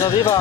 สวัสดีเปล่า